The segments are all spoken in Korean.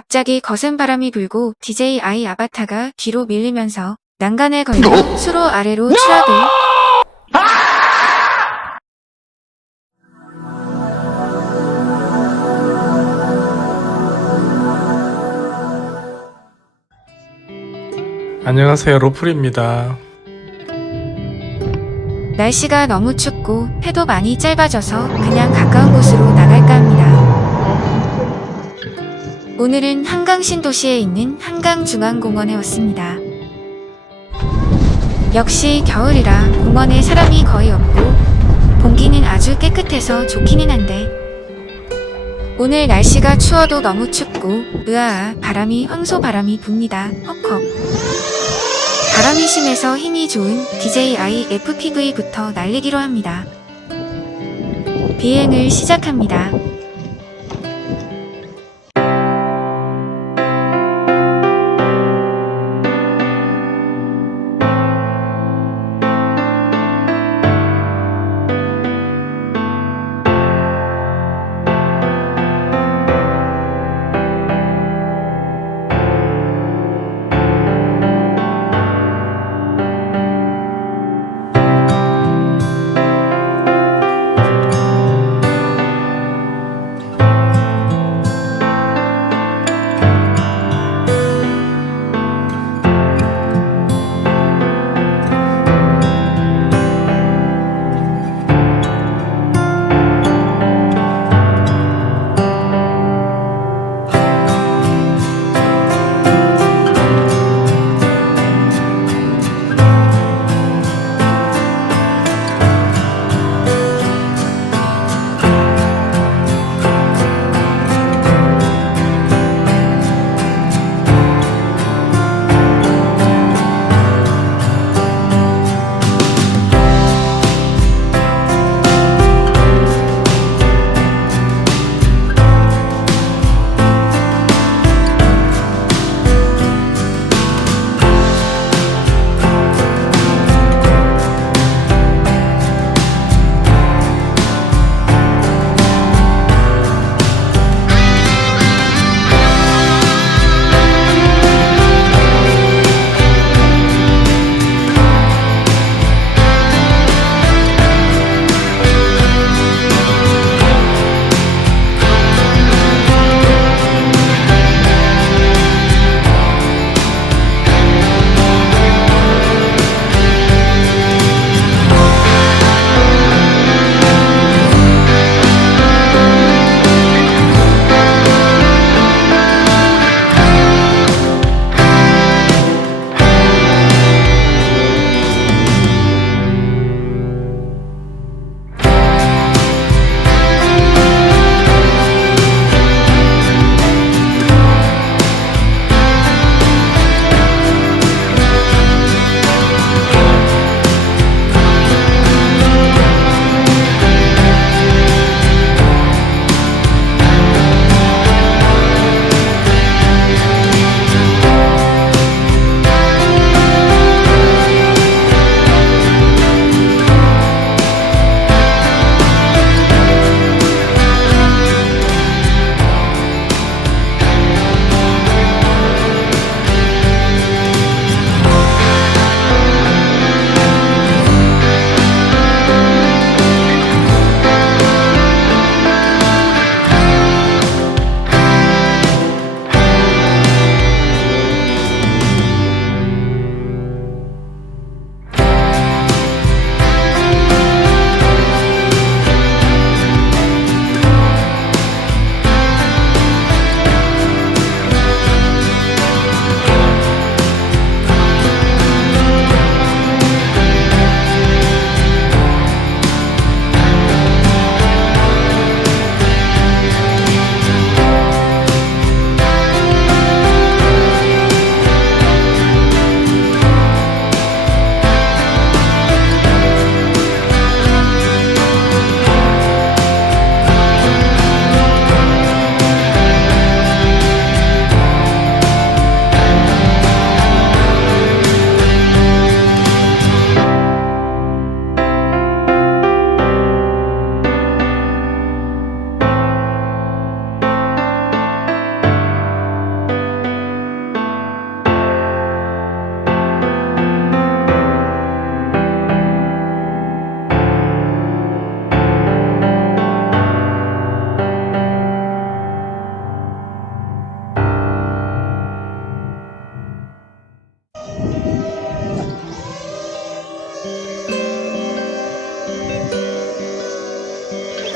갑자기 거센 바람이 불고 DJ 아이 아바타가 뒤로 밀리면서 난간에 걸려 수로 아래로 추락을. 안녕하세요, 로플입니다. 날씨가 너무 춥고 해도 많이 짧아져서 그냥 가까운 곳으로 나갈까 합니다. 오늘은 한강 신도시에 있는 한강중앙공원에 왔습니다. 역시 겨울이라 공원에 사람이 거의 없고 공기는 아주 깨끗해서 좋기는 한데 오늘 날씨가 추워도 너무 춥고 으아아 바람이 황소바람이 붑니다. 헉헉. 바람이 심해서 힘이 좋은 DJI FPV부터 날리기로 합니다. 비행을 시작합니다.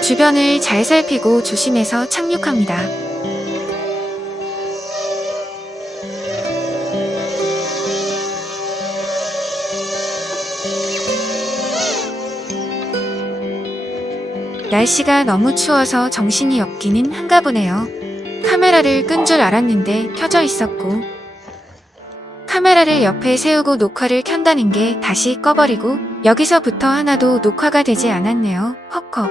주변을 잘 살피고 조심해서 착륙합니다. 날씨가 너무 추워서 정신이 없기는 한가 보네요. 카메라를 끈 줄 알았는데 켜져 있었고, 카메라를 옆에 세우고 녹화를 켠다는 게 다시 꺼버리고 여기서부터 하나도 녹화가 되지 않았네요. 헉헉.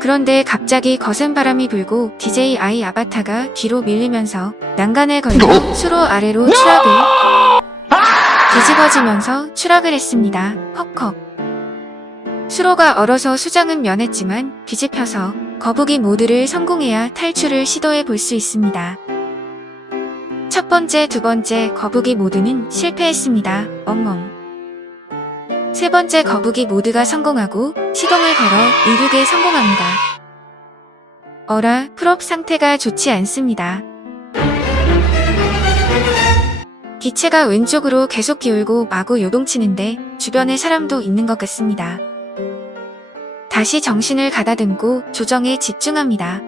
그런데 갑자기 거센 바람이 불고 DJI 아바타가 뒤로 밀리면서 난간에 걸려 수로 아래로 추락을 뒤집어지면서 추락을 했습니다. 헉헉. 수로가 얼어서 수장은 면했지만 뒤집혀서 거북이 모드를 성공해야 탈출을 시도해 볼 수 있습니다. 첫 번째, 두 번째 거북이 모드는 실패했습니다. 엉엉. 세 번째 거북이 모드가 성공하고 시동을 걸어 이륙에 성공합니다. 어라, 프롭 상태가 좋지 않습니다. 기체가 왼쪽으로 계속 기울고 마구 요동치는데 주변에 사람도 있는 것 같습니다. 다시 정신을 가다듬고 조정에 집중합니다.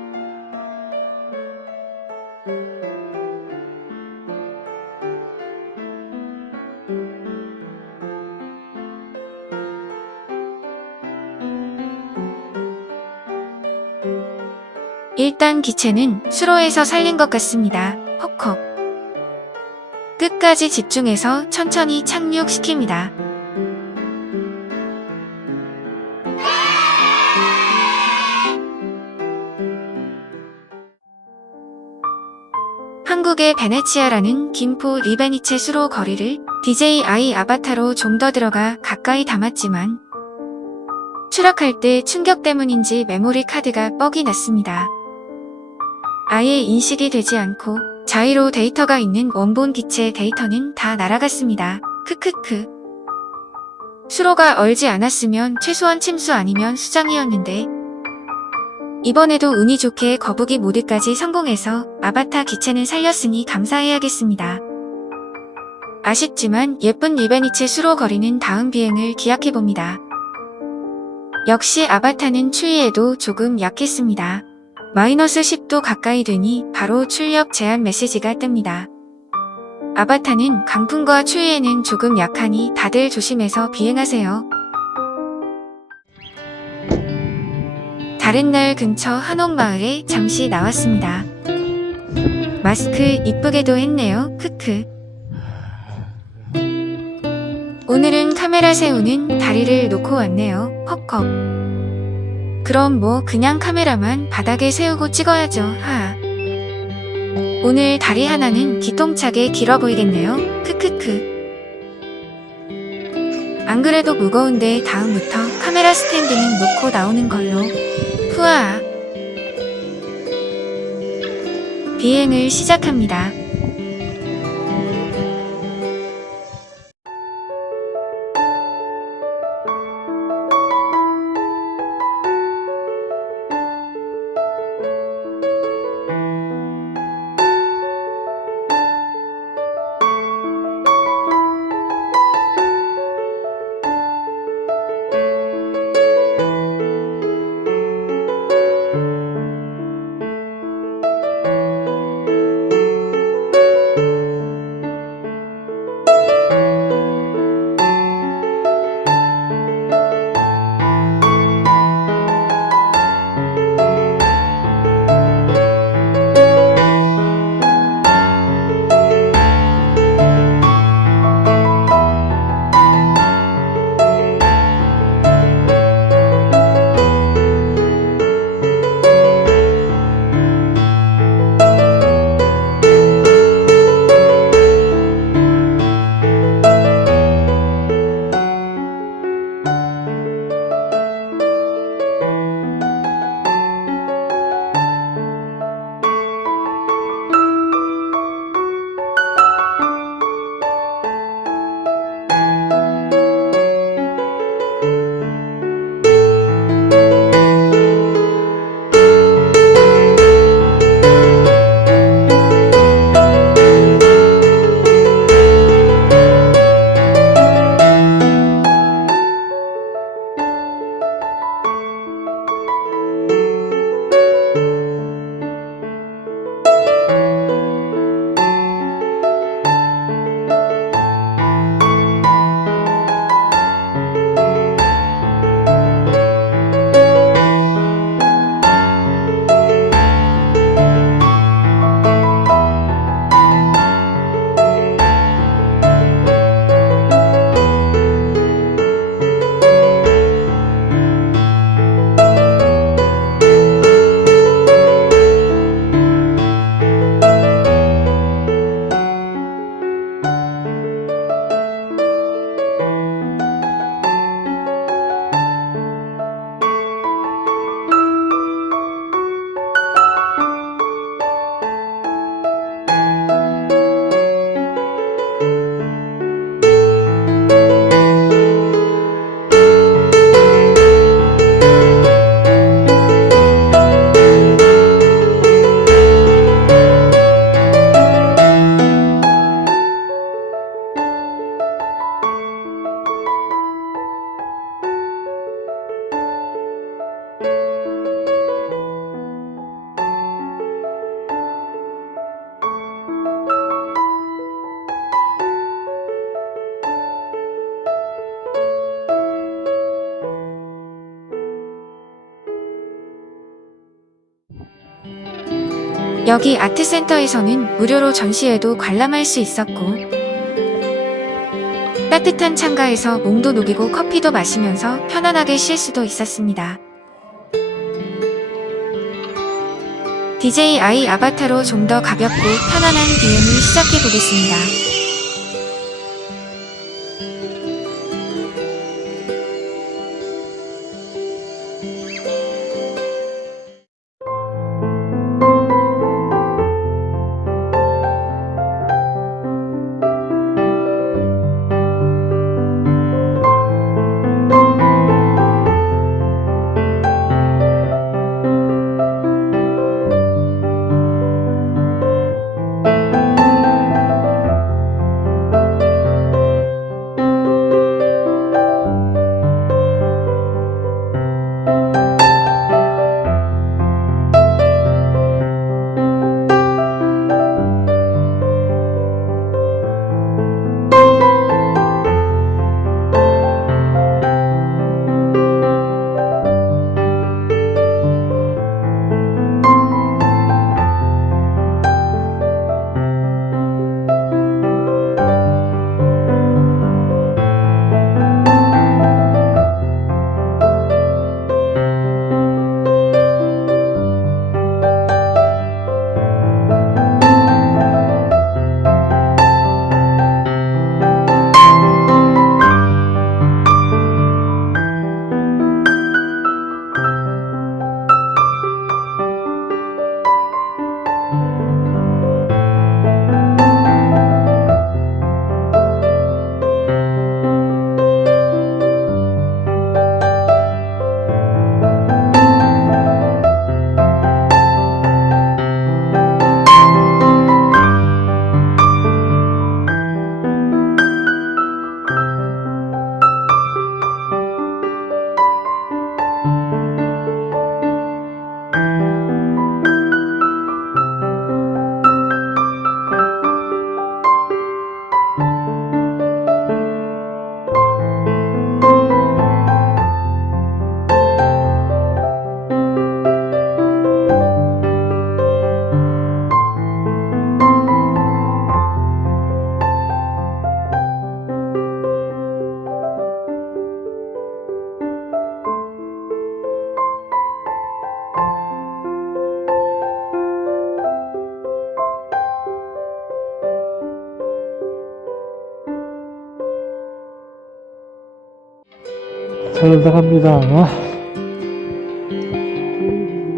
일단 기체는 수로에서 살린 것 같습니다. 헉헉. 끝까지 집중해서 천천히 착륙시킵니다. 한국의 베네치아라는 김포 리베니체 수로 거리를 DJI 아바타로 좀 더 들어가 가까이 담았지만 추락할 때 충격 때문인지 메모리 카드가 뻑이 났습니다. 아예 인식이 되지 않고 자이로 데이터가 있는 원본 기체 데이터는 다 날아갔습니다. 크크크. 수로가 얼지 않았으면 최소한 침수 아니면 수장이었는데 이번에도 운이 좋게 거북이 모드까지 성공해서 아바타 기체는 살렸으니 감사해야겠습니다. 아쉽지만 예쁜 리베니체 수로 거리는 다음 비행을 기약해봅니다. 역시 아바타는 추위에도 조금 약했습니다. 마이너스 10도 가까이 되니 바로 출력 제한 메시지가 뜹니다. 아바타는 강풍과 추위에는 조금 약하니 다들 조심해서 비행하세요. 다른 날 근처 한옥마을에 잠시 나왔습니다. 마스크 이쁘게도 했네요. 크크. 오늘은 카메라 세우는 다리를 놓고 왔네요. 헉헉. 그럼 뭐 그냥 카메라만 바닥에 세우고 찍어야죠. 하하. 오늘 다리 하나는 기똥차게 길어 보이겠네요. 크크크. 안 그래도 무거운데 다음부터 카메라 스탠드는 놓고 나오는 걸로. 후아. 비행을 시작합니다. 여기 아트센터에서는 무료로 전시회도 관람할 수 있었고, 따뜻한 창가에서 몸도 녹이고 커피도 마시면서 편안하게 쉴 수도 있었습니다. DJI 아바타로 좀 더 가볍고 편안한 비행을 시작해 보겠습니다. 잘 올라갑니다.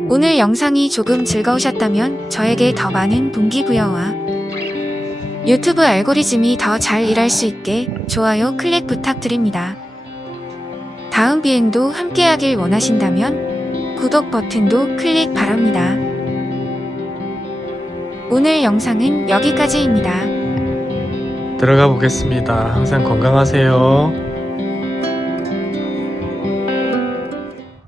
오늘 영상이 조금 즐거우셨다면 저에게 더 많은 동기부여와 유튜브 알고리즘이 더 잘 일할 수 있게 좋아요 클릭 부탁드립니다. 다음 비행도 함께하길 원하신다면 구독 버튼도 클릭 바랍니다. 오늘 영상은 여기까지입니다. 들어가 보겠습니다. 항상 건강하세요.